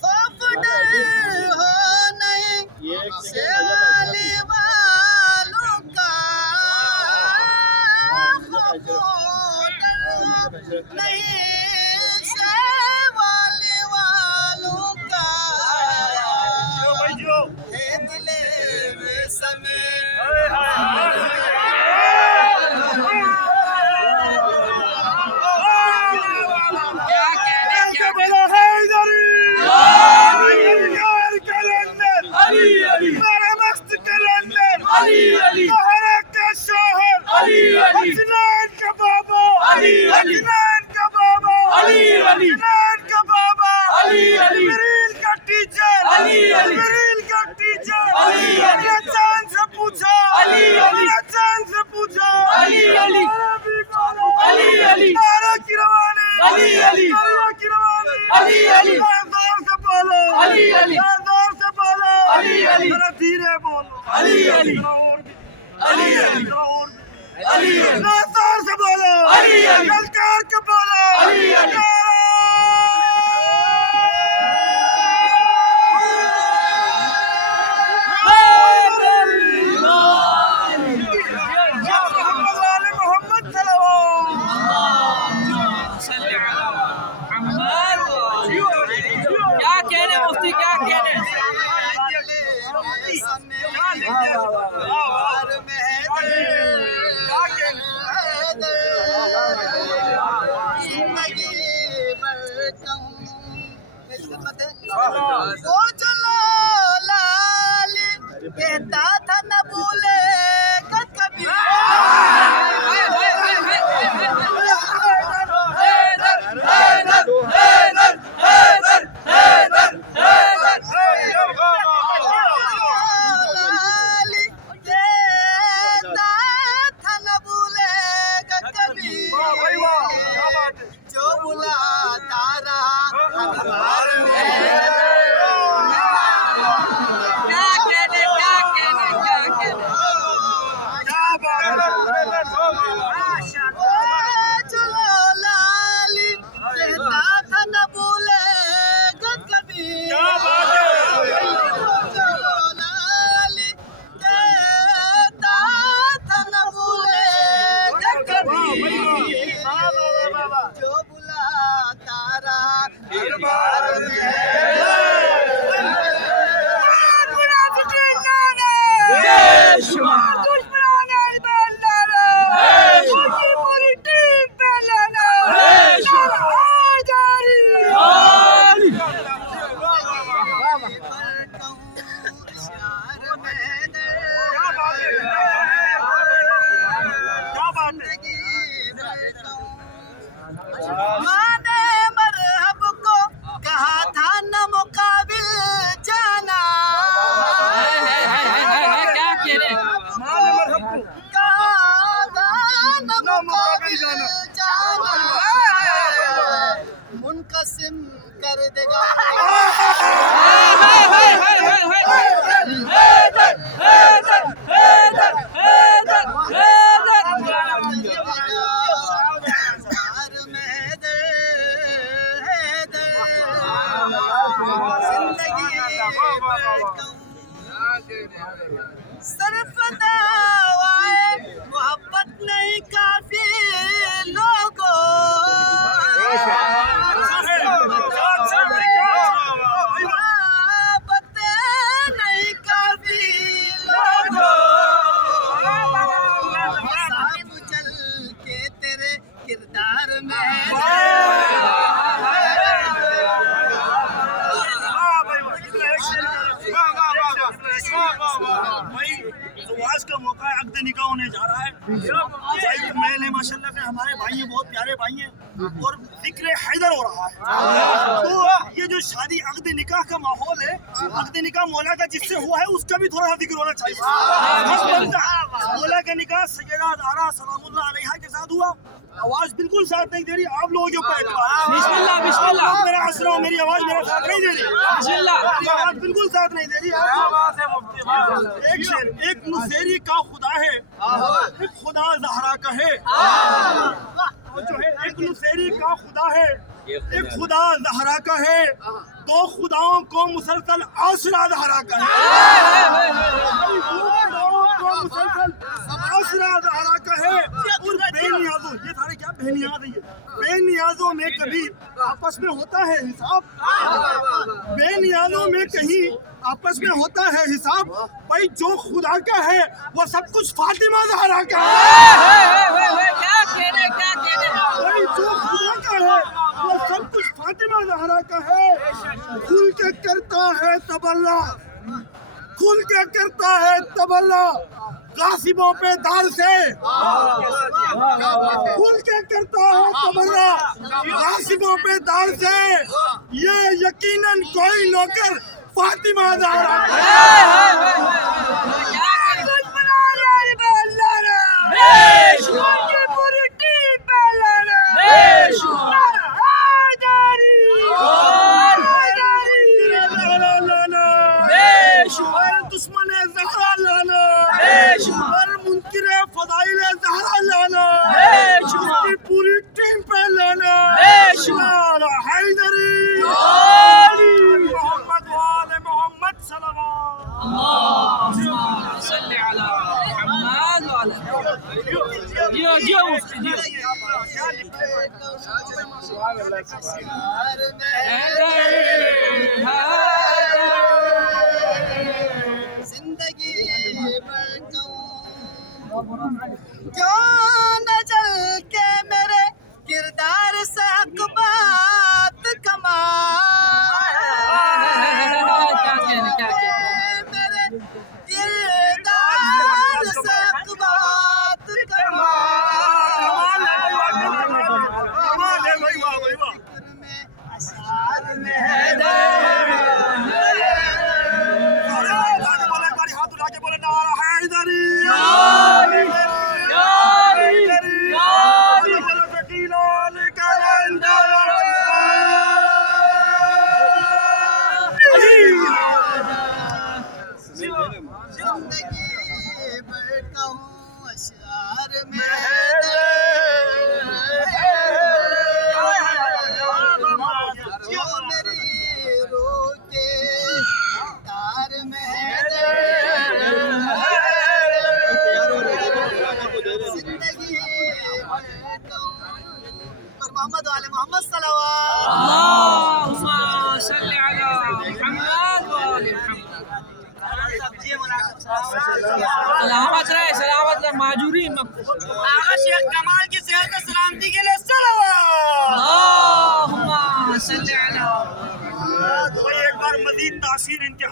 खौफ डर हो नहीं सियाली वालों का, खौफ डर नहीं सियाली वालों का, है दिले में समय धीरे बोलो अली अली अली अली अली जोर से बोलो अली अली ललकार के बोलो अली अली वो चलो लाली कहता था न भूलेगा कभी, जो बुलाता रहा चलो लाली कहता था न भूलेगा कभी, चलो लाली कहता था न भूलेगा कभी, जो बुलाता रहा दरबार में माने मरहब को कहा था न मुकाबिल जाना, क्या कह रहे माने मरहब को कहा था न मुकाबिल जाना, मुनकसिम कर देगा सिर्फ दावाए मोहब्बत नहीं काफी लोगों, मोहब्बत नहीं काफी लोगों, साहब चल के तेरे किरदार में आज का मौका है, अक़्द निकाह होने जा रहा है। महल है माशाल्लाह से, हमारे भाई हैं, बहुत प्यारे भाई हैं और जिक्र हैदर हो रहा है। तो ये जो शादी अक़्द निकाह का माहौल है, अक़्द निकाह मौला का जिससे हुआ है उसका भी थोड़ा सा जिक्र होना चाहिए। मौला का निकाह सैयदा ज़हरा सलामुल्लाह अलैहा के साथ हुआ। आवाज बिल्कुल साथ नहीं दे रही, आप लोगों के ऊपर बिस्मिल्लाह बिस्मिल्लाह, मेरा असरा मेरी आवाज मेरा साथ नहीं दे रही, बिस्मिल्लाह आवाज बिल्कुल साथ नहीं दे रही। एक शेर, एक मुसेरी का खुदा है, एक खुदा ज़हरा का है। जो है, एक नुसेरी का खुदा है, एक खुदा ज़हरा का है, दो खुदाओं को मुसलसल आसरा ज़हरा का है। मुसलसल आसरा ज़हरा का है। और बेनियाजों, ये सारे क्या बेनियाज है, बेनियाजों में कभी आपस में होता है हिसाब, बेनियाजों में कहीं आपस में होता है हिसाब। भाई जो खुदा का है वो सब कुछ फातिमा ज़हरा का है। भाई जो खुदा का है वो सब कुछ फातिमा ज़हरा का है। खुल के करता है तबल्ला, खुल के करता है तबल्ला गासिबों पे दार से, खुल के करता है तबल्ला गासिबों पे दार से। ये यकीनन कोई नौकर फातिमा ज़हरा का है। दुश्मन ज़हरा लाना, और मुनकिर फ़ज़ाइल ज़हरा लाना, उसकी पूरी टीम पे लाना। नारा हैदरी, मोहम्मद वाले मोहम्मद सल्लल्लाहु क्यों न जल के मेरे किरदार से हक बात कमा, मेरे किरदार से हक बात कमा। अशार में हाथ उठा के बोले नारा हैदरी, बैठा हूँ अशार में, जो मेरी रोके तार में, जिंदगी बैठा हूँ पर मोहम्मद वाले मोहम्मद सलामत रहे, सलामत रहे माजूरी आगा शेख कमाल की सेहत और सलामती के लिए सलावत। एक बार मजीद तासीर इनके